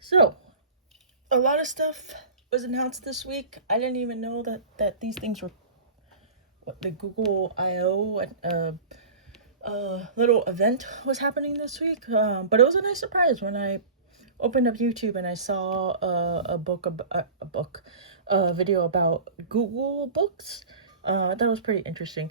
So, a lot of stuff was announced this week. I didn't even know that these things were what the Google I/O little event was happening this week. But it was a nice surprise when I opened up YouTube and I saw a video about Google Books. That was pretty interesting.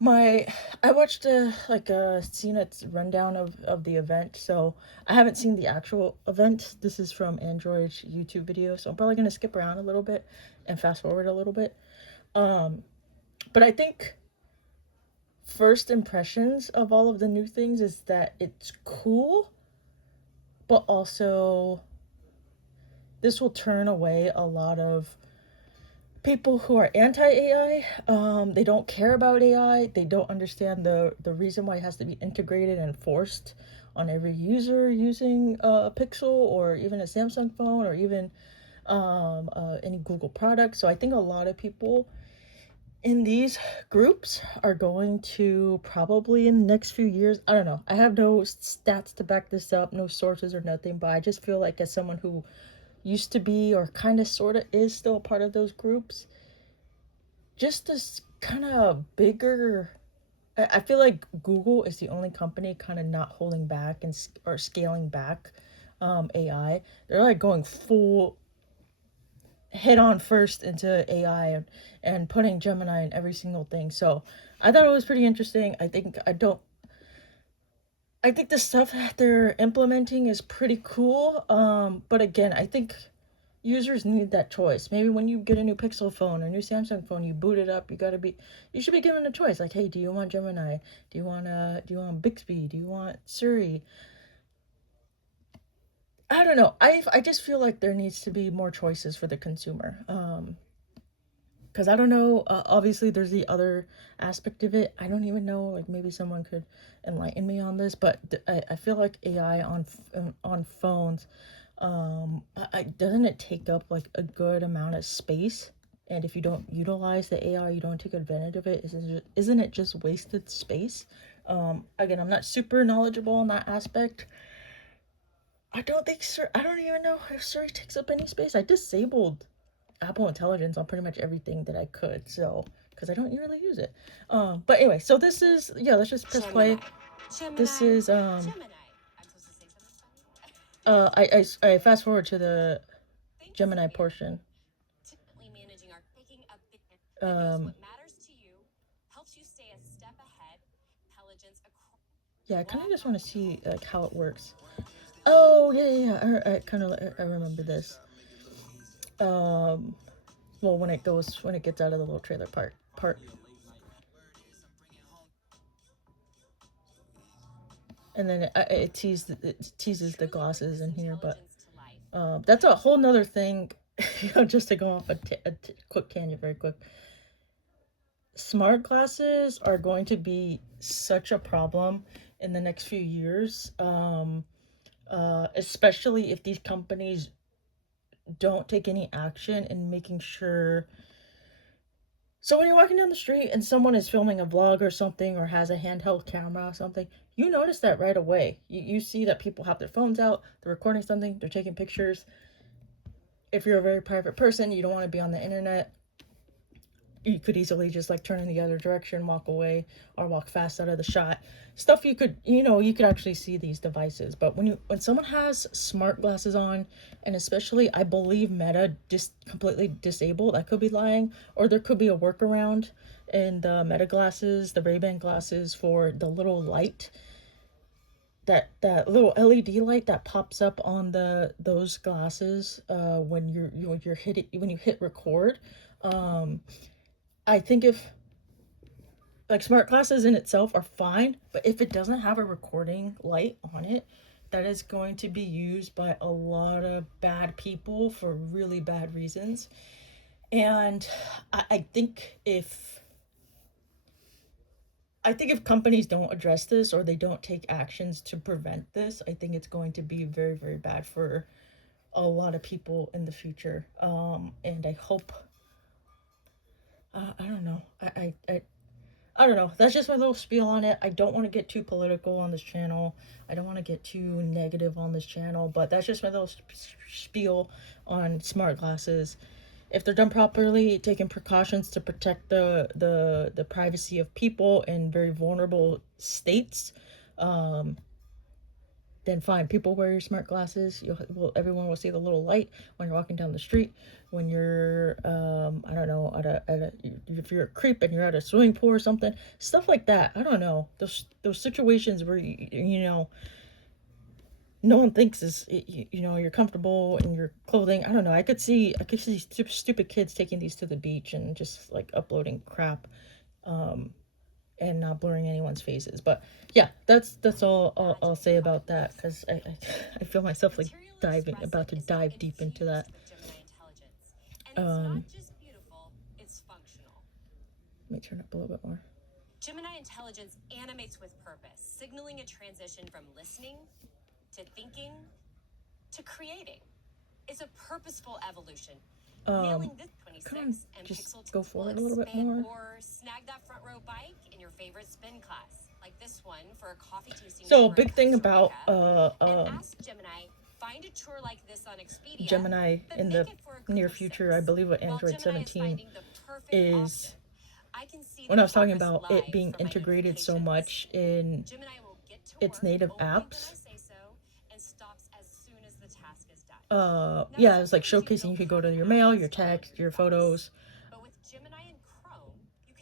My I watched seen its rundown of the event, so I haven't seen the actual event. This is from Android's YouTube video, so I'm probably gonna skip around a little bit and fast forward a little bit. Um, but I think first impressions of all of the new things is that it's cool, but also this will turn away a lot of people who are anti AI. They don't care about AI. They don't understand the reason why it has to be integrated and forced on every user using a Pixel or even a Samsung phone or even any Google product. So I think a lot of people in these groups are going to probably in the next few years. I don't know. I have no stats to back this up, no sources or nothing, but I just feel like as someone who used to be or kind of sort of is still a part of those groups, just this kind of bigger. I feel like Google is the only company kind of not holding back or scaling back AI. They're like going full head on first into AI and putting Gemini in every single thing. So I thought it was pretty interesting. I think the stuff that they're implementing is pretty cool. But again, I think users need that choice. Maybe when you get a new Pixel phone or new Samsung phone, you boot it up. You should be given a choice. Like, hey, do you want Gemini? Do you want Bixby? Do you want Siri? I don't know. I just feel like there needs to be more choices for the consumer. Because I don't know. Obviously, there's the other aspect of it. I don't even know. Like maybe someone could enlighten me on this, but I feel like AI on phones, doesn't it take up like a good amount of space? And if you don't utilize the AI, you don't take advantage of it. Isn't it just wasted space? Again, I'm not super knowledgeable on that aspect. I don't think Siri. I don't even know if Siri takes up any space. I disabled Apple Intelligence on pretty much everything that I could, so because I don't really use it. But anyway, so this is yeah. Let's just press play. This is I fast forward to the Gemini portion. Um, yeah, I kind of just want to see like how it works. Oh yeah. I kind of I remember this. Um, well, when it gets out of the little trailer part, and then it teases the glasses in here, but that's a whole nother thing. Just to go off quick tangent, very quick. Smart glasses are going to be such a problem in the next few years, especially if these companies don't take any action in making sure. So when you're walking down the street and someone is filming a vlog or something or has a handheld camera or something, you notice that right away. You see that people have their phones out, they're recording something, they're taking pictures. If you're a very private person, you don't want to be on the internet, you could easily just like turn in the other direction, walk away, or walk fast out of the shot. Stuff you could actually see these devices. But when someone has smart glasses on, and especially I believe Meta just completely disabled, I could be lying, or there could be a workaround in the Meta glasses, the Ray-Ban glasses for the little light, that little LED light that pops up on those glasses when when you hit record. Um, I think if like smart glasses in itself are fine, but if it doesn't have a recording light on it, that is going to be used by a lot of bad people for really bad reasons. And I think if companies don't address this or they don't take actions to prevent this, I think it's going to be very, very bad for a lot of people in the future. And I hope, I don't know. I don't know. That's just my little spiel on it. I don't want to get too political on this channel. I don't want to get too negative on this channel, but that's just my little spiel on smart glasses. If they're done properly, taking precautions to protect the privacy of people in very vulnerable states, then fine. People wear your smart glasses. Everyone will see the little light when you're walking down the street. When you're, I don't know, if you're a creep and you're at a swimming pool or something, stuff like that. I don't know. Those situations where you know no one thinks you're comfortable in your clothing. I don't know. I could see stupid kids taking these to the beach and just like uploading crap. And not blurring anyone's faces. But yeah, that's all I'll say about that, because I feel myself like about to dive deep into that. Um, Let me turn up a little bit more. Gemini intelligence animates with purpose, signaling a transition from listening to thinking to creating. It's a purposeful evolution. Nailing this 26 and just Pixel go forward a little bit more. Or snag that front row bike in your favorite spin class, like this one for a coffee tasting. So big thing about and ask Gemini, find a tour like this on Expedia. Gemini in the near future, I believe with Android 17 is when I was talking about it being integrated so much in its native apps. Yeah, it's like showcasing. You could go to your mail, your text, your photos.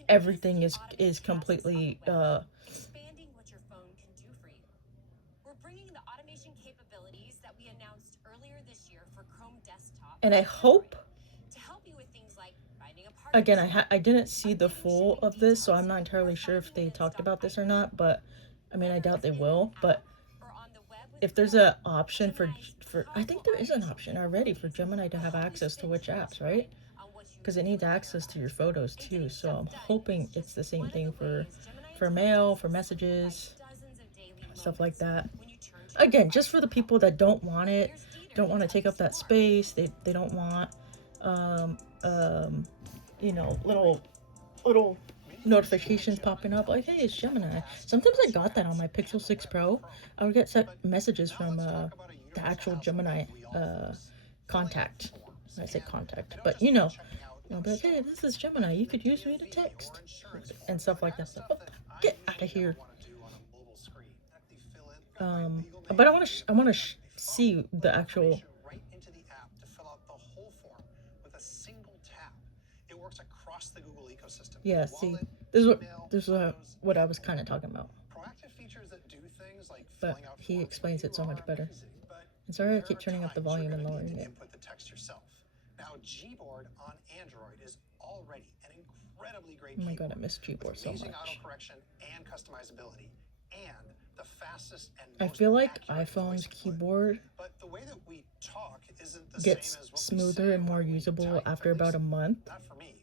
Everything is completely expanding what your phone can do for you. We're bringing the automation capabilities that we announced earlier this year for Chrome Desktop. And I hope, to help you with things like finding a partner. Again, I didn't see the full of this, so I'm not entirely sure if they talked about this or not, but I mean, I doubt they will. But if there's an option for I think there is an option already for Gemini to have access to which apps, right? Because it needs access to your photos too. So I'm hoping it's the same thing for mail, for messages, stuff like that. Again, just for the people that don't want it, don't want to take up that space. They don't want little notifications popping up like, hey, it's Gemini. Sometimes I got that on my Pixel 6 Pro. I would get sent messages from the actual Gemini contact. I say contact, but I'll be like, hey, this is Gemini. You could use me to text and stuff like that. So, get out of here. But I want to see the actual. Yeah, see, this is what I was kind of talking about. But he explains it so much better. And sorry, I keep turning up the volume and lowering it. Now, Gboard on Android is already an incredibly great keyboard. Oh my god, I miss Gboard so much. Using autocorrection and customizability, and the fastest and most I feel like iPhone's keyboard gets smoother and more usable after about a month. Not for me.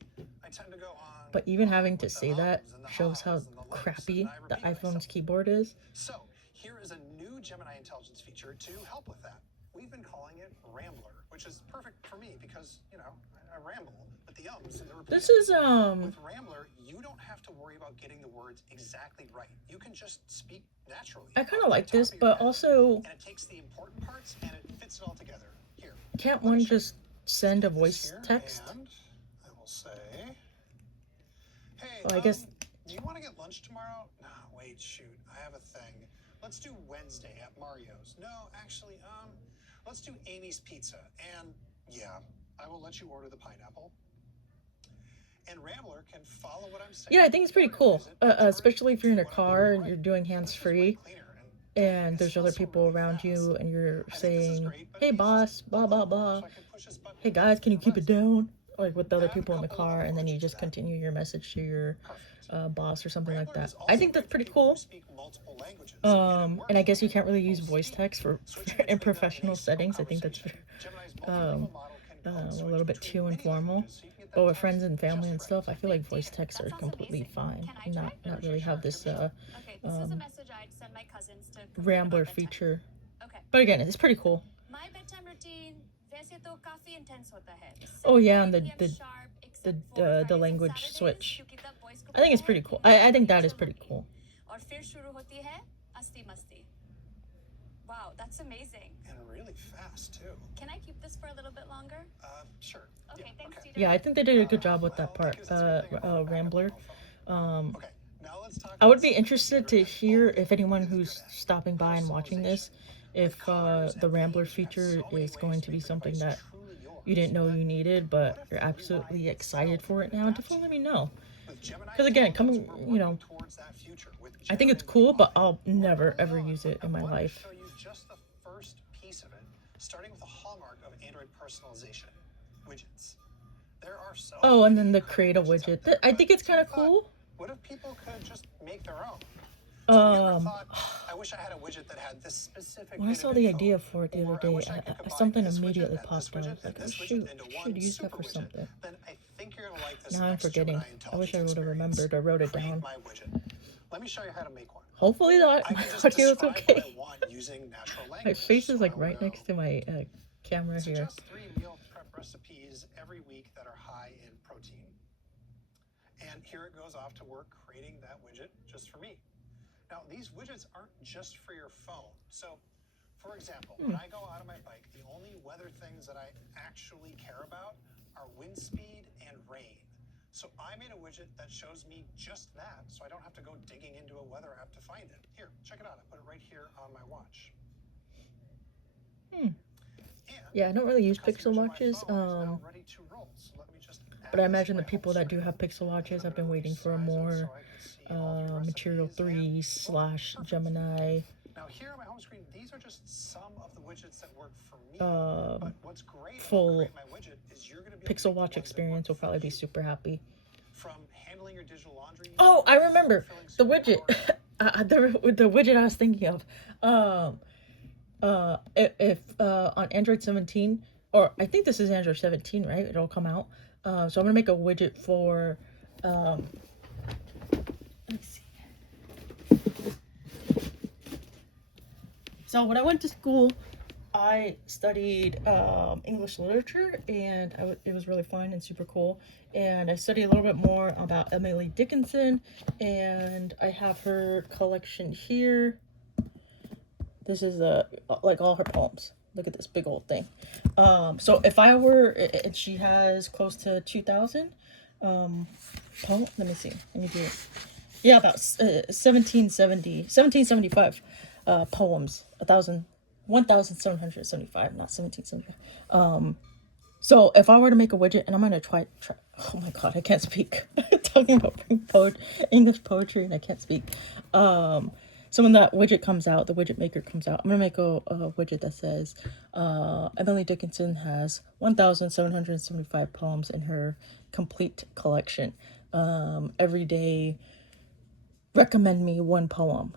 I tend to go on. But even having to say that shows how crappy the iPhone's keyboard is. So, here is a new Gemini intelligence feature to help with that. We've been calling it Rambler, which is perfect for me because, I ramble, but the ums and the repeats. This is, With Rambler, you don't have to worry about getting the words exactly right. You can just speak naturally. I kind of like this, but also... And it takes the important parts and it fits it all together. Here. Can't one just send a voice text? And I will say... Hey, well, I guess... do you want to get lunch tomorrow? Nah, wait, shoot. I have a thing. Let's do Wednesday at Mario's. No, actually, let's do Amy's Pizza. And, yeah, I will let you order the pineapple. And Rambler can follow what I'm saying. Yeah, I think it's pretty cool. Especially if you're in a car and you're doing hands-free. And there's other people around you and you're saying, hey, boss, blah, blah, blah. Hey, guys, can you keep it down? Like with the other people in the car. And then you just continue your message to your boss or something like that. I think that's pretty cool. And I guess you can't really use voice text in professional settings. I think that's a little bit too informal. But with friends and family and stuff, I feel like voice texts are completely fine. Not really have this Rambler feature. But again, it's pretty cool. Oh yeah, and the language switch. I think it's pretty cool. I think that is pretty cool. और फिर शुरू होती है अस्ती मस्ती. Wow, that's amazing. And really fast, too. Can I keep this for a little bit longer? Sure. Okay, thanks, Dieter. Yeah, I think they did a good job with that Well, part. I guess that's a good thing I brought a backup Rambler. phone. Okay, now let's talk I would about be something interested to computer hear has if anyone always been who's good at. stopping by and watching this, if Colors the and Rambler themes, you have feature so many is ways going to to be make the something device that truly yours. you didn't know you needed, What but if you're the absolutely UI excited itself for it could now. adapt Definitely to let me you? know. With Gemini Because again, Intelligence, coming, we're working towards that future with I think it's Gemini cool, but UI. I'll never Early ever on, use it I in my wanted to life. show you just the first piece of it, starting with a hallmark of Android personalization: widgets. There are so Oh, and then many the incredible create a widgets out widget. there, I but think it's so kind we of thought, cool. what if people could just make their own? So have you ever thought, I wish I had a widget that had this specific When I bit saw of the info, idea for it the or other I day, wish I could combine something this widget immediately and this popped up. I widget was like, and oh this shoot, widget into I one should use that super for widget, something. then I think you're gonna like this Now I'm next forgetting. Gemini I wish Intelligence I would have experience. remembered or wrote it Create down. my widget. Let me show you how to make one. Hopefully I my can just audio is describe what I okay. want using natural My language. face is So like I will right go, next to my camera here. suggest 3 meal prep recipes every week that are high in protein. And here it goes off to work creating that widget just for me. Now, these widgets aren't just for your phone. So, for example, when I go out on my bike, the only weather things that I actually care about are wind speed and rain. So I made a widget that shows me just that, so I don't have to go digging into a weather app to find it. Here, check it out. I put it right here on my watch. Yeah, I don't really use the Pixel watches. phone is now ready to roll. So let me just But I add this imagine to the my home people that do screen. have Pixel watches have been I'm waiting for a gonna resize it more so I can see all 3 Material recipes 3 and, slash perfect. Gemini Now here on my home screen, these are just some of the widgets that work for me. But what's great full about Create My Widget is you're going to be able to Pixel make the watch ones that experience work will probably for be you. super happy. From handling your digital laundry. Oh, I remember the fulfilling widget. superpowers. The widget I was thinking of. If on Android 17, or I think this is Android 17, right? It'll come out. So I'm gonna make a widget for. Let me see. So when I went to school, I studied English literature, and it was really fun and super cool. And I studied a little bit more about Emily Dickinson, and I have her collection here. This is like all her poems. Look at this big old thing. So if I were, and she has close to 2,000 poem. Let me see. Let me do it. Yeah, about 1775 poems. 1,775, not 1775. So if I were to make a widget, and I'm gonna try. Oh my god, I can't speak. Talking about English poetry, and I can't speak. So when that widget comes out, the widget maker comes out, I'm gonna make a widget that says, Emily Dickinson has 1,775 poems in her complete collection. Every day, recommend me one poem,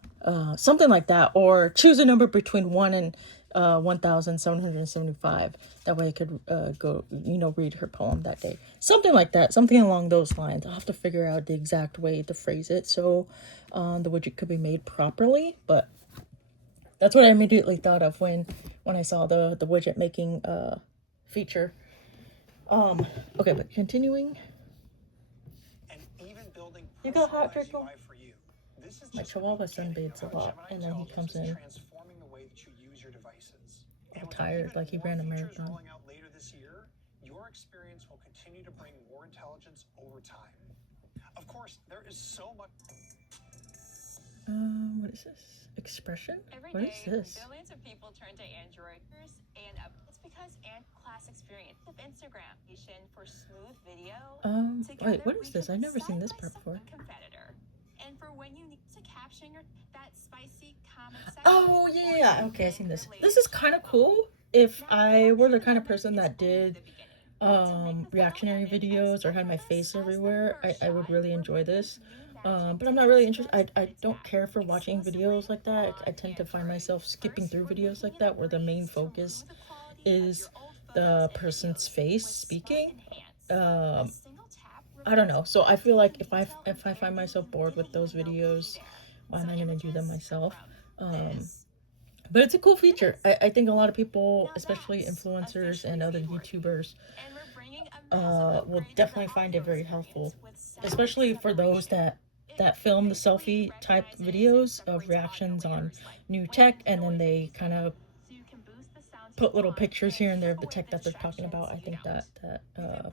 something like that, or choose a number between 1 and 1,775. That way I could go, read her poem that day. Something like that, something along those lines. I'll have to figure out the exact way to phrase it so the widget could be made properly, but that's what I immediately thought of when I saw the widget making feature. Okay, but continuing. And even building You got hot, personalized Draco? UI for you. This is My just the chihuahua beginning sunbathes of a how lot, Gemini and then he Intelligence comes is in transforming the way that you use your devices. And with tired, even like he more ran a features marathon. rolling out later this year, your experience will continue to bring more intelligence over time. Of course, there is so much. What is this? Expression? Every What is day, this? billions of people turn to Androiders, and it's because class experience of Instagram for smooth video. Wait, what is this? I've never seen this part before. Competitor, and for when you need to capture that spicy comment section. Oh yeah, okay, I've seen this. This is kind of cool. If I were the kind of person that did reactionary videos or had my face everywhere, I would really enjoy this. But I'm not really interested. I don't care for watching videos like that. I tend to find myself skipping through videos like that where the main focus is the person's face speaking. I don't know. So I feel like if I find myself bored with those videos, why am I gonna do them myself? But it's a cool feature. I think a lot of people, especially influencers and other YouTubers, will definitely find it very helpful, especially for those that film the selfie type videos of reactions on new tech, and then they kind of put little pictures here and there of the tech that they're talking about. I think that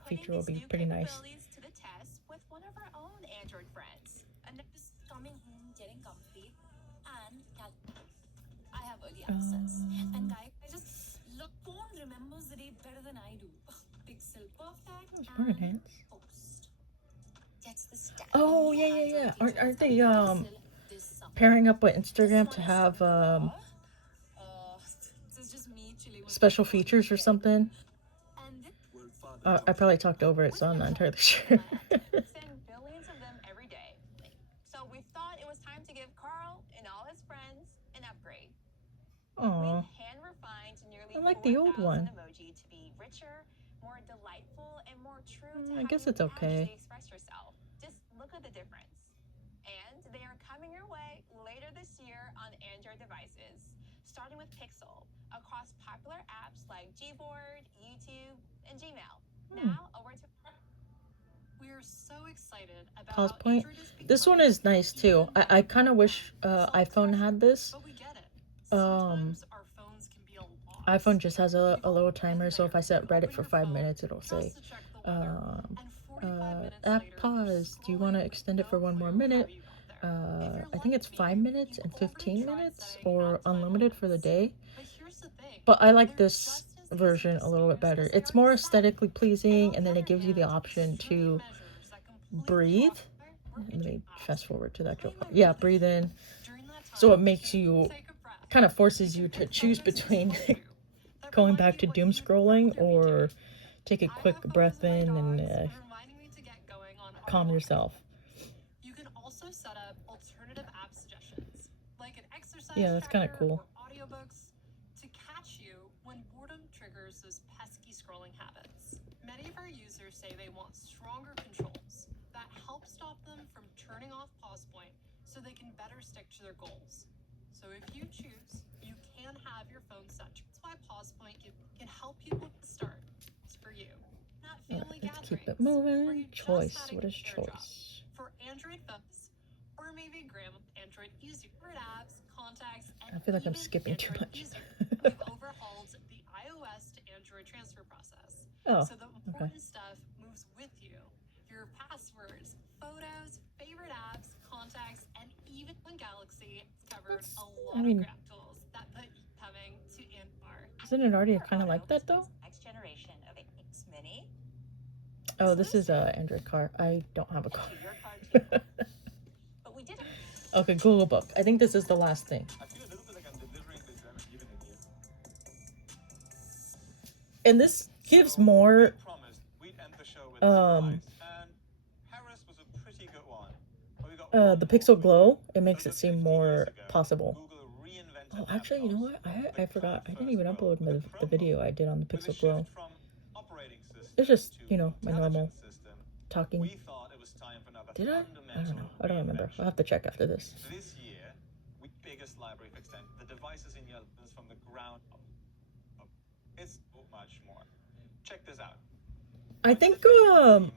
feature will be pretty nice. To the test with one of our own Android friends. And just coming home, getting comfy, and I have early access. And guys, I just look, phone remembers the day better than I do. Pixel perfect More and enhanced. post. That's the stat. Oh yeah. Aren't they pairing up with Instagram to have This is just me chilling with special features or something? and this I probably talked over it, so I'm not entirely sure. send billions of them every day. So we thought it was time to give Carl and all his friends an upgrade. Aw, We've hand refined nearly I like the old 4,000 one. emoji to be richer, more delightful, and more true to I how guess you it's okay. actually express yourself. Just look at the difference. And they are coming your way later this year on Android devices, starting with Pixel, across popular apps like Gboard, YouTube, and Gmail. Now, over to we're so excited Pause about point. Android is This one is nice too. I kind of wish iPhone had this. but we get it. Um, Sometimes our phones can be a lot. iPhone just has a little timer, so if I set Reddit Open for your 5 phone minutes, it'll just say, to check the weather, and 45 minutes app later, pause. Do you scrolling want to with extend it for no one more clue how minute? you got there. If you're I think it's like 5 me, minutes you've and already 15 tried minutes setting or app time unlimited for the limits. day. But here's the thing. But I like They're this just as easy version to a little bit snooze better. as they It's are more to set. aesthetically And pleasing, on and the then it other gives you the hand, option streaming to measures that completely breathe. we're Let me itching fast apps. forward to the actual Play part. my Yeah, music. breathe in. During that So time, it makes you, take a breath. kind of forces You you can to pick choose photos you between spoke to that going remind back you to what doom you'd scrolling rather be doing. or take a I quick have photos breath of my in and dogs reminding me to get going on our calm walk. yourself. You can also set up alternative app suggestions, like an exercise Yeah, that's kind of tracker cool. or audiobooks, to catch you when boredom triggers those pesky scrolling habits. Many of our users say they want stronger controls that help stop them from turning off pause point so they can better stick to their goals. So if you choose, you can have your phone set. That's why pause point can help people start. It's for you. Not family Let's keep gatherings it moving. where you just Choice. had a What is airdrop. choice? For Android phones, or maybe grandma Android easier apps, contacts, and I feel like I'm even skipping too Android much. easier. We've overhauled the iOS to Android transfer process. Oh, So the okay. important stuff moves with you. Your passwords, photos, favorite apps, contacts, and even on Galaxy, it's covered a lot I mean, of grab tools that put you coming to Android. Isn't it already kind of like that though? Next generation of X Mini. Oh, this is a Android car. I don't have a car. Your car too. But we did it. Okay, Google Book. I think this is the last thing. I feel a little bit like I'm delivering the exam and giving it here. And this gives So, more we promised we'd end the show with a surprise, and Paris was a pretty good one. But we got one the more Pixel for Glow. you. It makes Over it seem 15 more years ago, possible. Google reinvented Oh, actually, you know what? laptops, I the forgot. I didn't even cloud-first upload world, the with video I did on the With a Pixel shift Glow. from operating system It's just, to you know, my normal intelligent system, talking. we thought it was time for another Did I? I fundamental don't know. I don't remember. reinvention. I'll have to check after this. This year, we biggest library of extent, the devices in your libraries from the ground up. It's so much more. Check this out. I think, Email,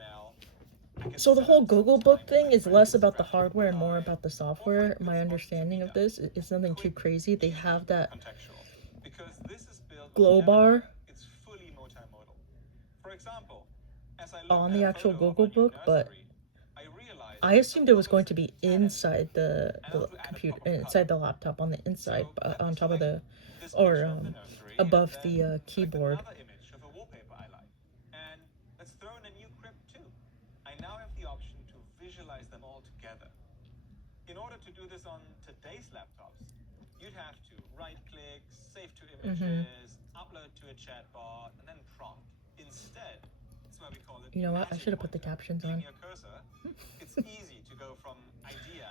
I can so the set whole up Google time Book with thing my is less friends, about the grab a hardware and more ride, about the or software. find good My spots to understanding meet of up. this is nothing too Quick, crazy. They easy, have that contextual. Because this is built glow on Gemini, bar it's fully multimodal. For example, as I looked on at the a actual photo of Google our new Book, but nursery, I realized I assumed it was going to be Google said inside the and also add a computer, pop of inside color. the laptop, on the inside, So let me on top of select the, this or picture of the nursery, above and the then select keyboard. another image of a wallpaper I like. And let's throw in a new crib too. I now have the option to visualize them all together. In order to do this on today's laptops, you'd have to right-click, save to images, upload to a chatbot, and then prompt. Instead, that's why we call it You know what? I magic should have put the pointer. captions Clicking on. your cursor, it's easy to go from idea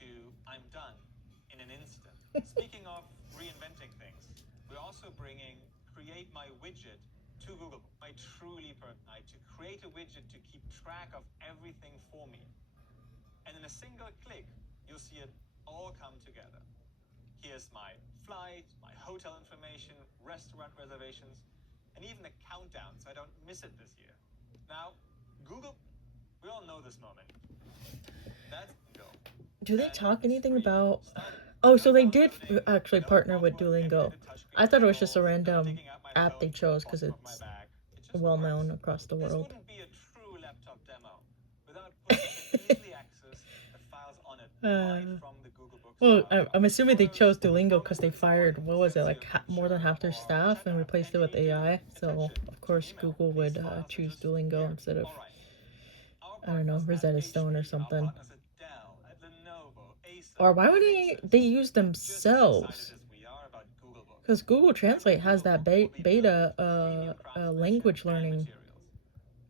to I'm done in an instant. Speaking of reinventing things, we're also bringing Create My Widget to Google. I truly personally to create a widget to keep track of everything for me. And in a single click, you'll see it all come together. Here's my flight, my hotel information, restaurant reservations, and even a countdown so I don't miss it this year. Now, Google, we all know this moment. That's Go. Do they And talk it's anything free. about... Start it. Oh, No so they did downloading, actually no partner with awkward Duolingo. embedded touchscreen I thought it was just a controls, no random digging out my app they phone chose from because the bottom of my it's bag. It just well works. known across the This world. wouldn't be a true laptop demo without putting you can easily access the files on it right from the Google Books Well, browser. I'm assuming they chose Photos, Duolingo because they moments, fired, or what was it, like sensory more than half their picture, or staff and chat app, replaced it and with you need AI. to So, attach it of to an course, email. Google These would files are choose just Duolingo here. instead of, All right. Our I don't know, partners at Rosetta Stone or HP, our something. partners at Dell, at Lenovo, Acer, Or why would Nexus, they use just as themselves? excited as we are about Google Books. Because Google Translate Every has Google that Book will be built beta with premium craftsmanship language and learning materials.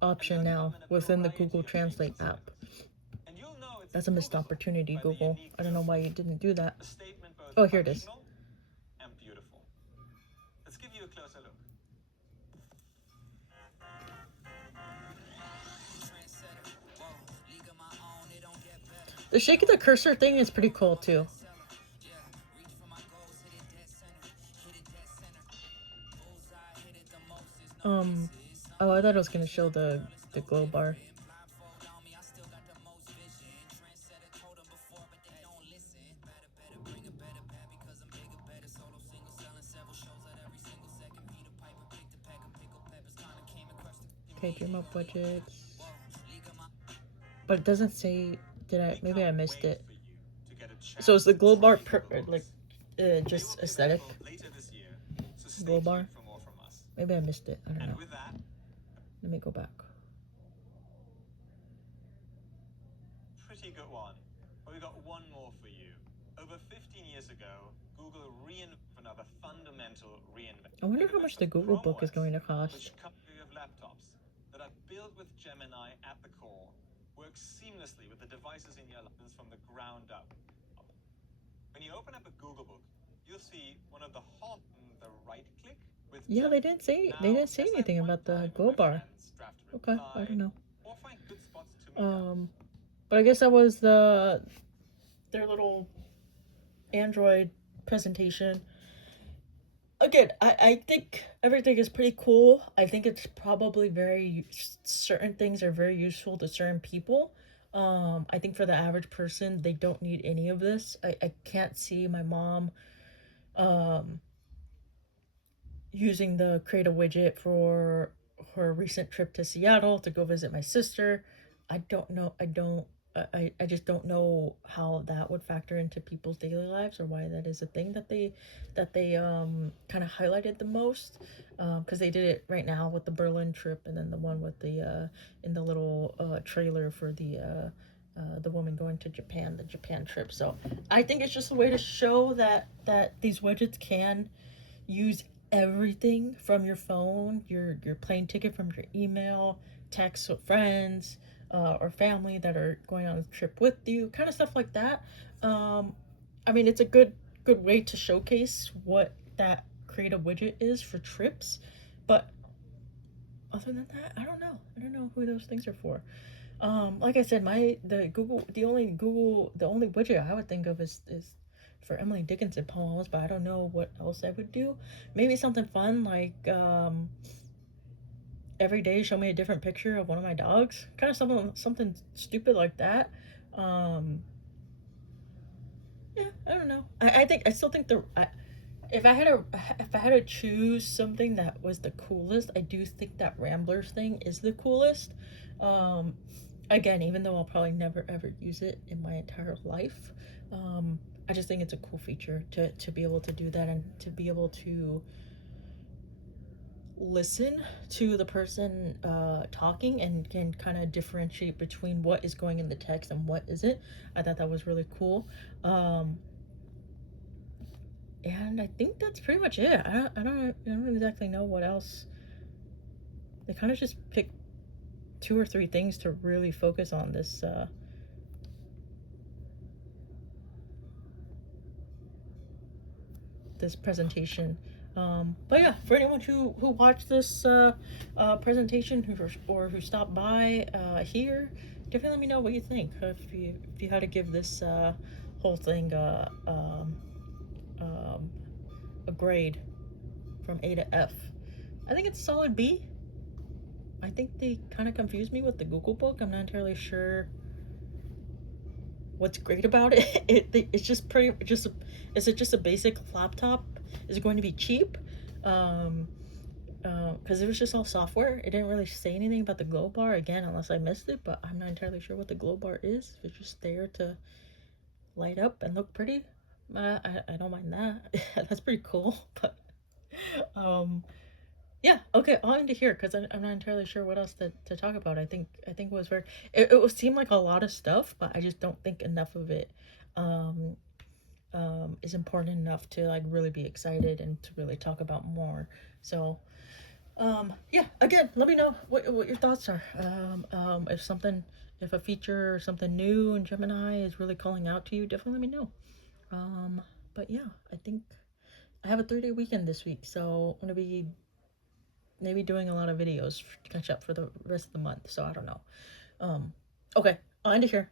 option And they'll now come in a within the variety Google of shapes Translate and app. sizes. And you'll know it's That's a missed Google Book opportunity, by the Google. unique I don't know feel. why you didn't do that. A statement both Oh, here it is. functional and beautiful. Let's give you a closer look. The shaking the cursor thing is pretty cool too. Oh, I thought it was gonna show the glow bar. Okay, dream up budgets. But it doesn't say. Did I? Maybe I missed it. So is the glow bar just aesthetic? Glow bar? Maybe I missed it. I don't know. With that, Let me go back. pretty good one. But we got one more for you. Over 15 years ago, Google reinvented another fundamental reinvention. I wonder how much the Google Book is going to cost. Which company of laptops that are built with Gemini at the core work seamlessly with the devices in your license from the ground up. When you open up a Google Book, you'll see one of the right click with Yeah, they didn't say anything about the glow bar. Okay, I don't know. Or find good spots to meet up. But I guess that was their little Android presentation. Again, I think everything is pretty cool. I think it's probably certain things are very useful to certain people. I think for the average person, they don't need any of this. I can't see my mom using the Create a Widget for her recent trip to Seattle to go visit my sister. I don't know. I just don't know how that would factor into people's daily lives or why that is a thing that they kind of highlighted the most, because they did it right now with the Berlin trip and then the one with the in the little trailer for the woman going to Japan, the Japan trip. So I think it's just a way to show that these widgets can use everything from your phone, your plane ticket, from your email, text with friends, or family that are going on a trip with you, kind of stuff like that. I mean, it's a good way to showcase what that Create a Widget is for trips, but other than that, I don't know who those things are for. Like I said, the only widget I would think of is for Emily Dickinson poems, but I don't know what else I would do. Maybe something fun like every day show me a different picture of one of my dogs, kind of something stupid like that. Yeah, I don't know. I still think if I had to choose something that was the coolest, I do think that Ramblers thing is the coolest. Again, even though I'll probably never ever use it in my entire life, I just think it's a cool feature to be able to do that and to be able to listen to the person talking and can kind of differentiate between what is going in the text and what isn't. I thought that was really cool. And I think that's pretty much it. I don't exactly know what else. They kind of just picked 2 or 3 things to really focus on this this presentation. But yeah, for anyone who watched this presentation who stopped by here, definitely let me know what you think. If you had to give this whole thing a grade from A to F, I think it's a solid B. I think they kind of confused me with the Google book. I'm not entirely sure what's great about it. It's just pretty just is it just a basic laptop? Is it going to be cheap? Um, because it was just all software. It didn't really say anything about the glow bar again, unless I missed it. But I'm not entirely sure what the glow bar is. If it's just there to light up and look pretty, I don't mind that. That's pretty cool. But um, yeah, okay, I'll end it here because I'm not entirely sure what else to talk about. I think it was very it would seem like a lot of stuff, but I just don't think enough of it um is important enough to like really be excited and to really talk about more. So yeah, again, let me know what your thoughts are. If something, if a feature or something new in Gemini is really calling out to you, definitely let me know. But yeah, I think I have a 3-day weekend this week, so I'm gonna be maybe doing a lot of videos to catch up for the rest of the month. So I don't know. Okay, I'll end it here.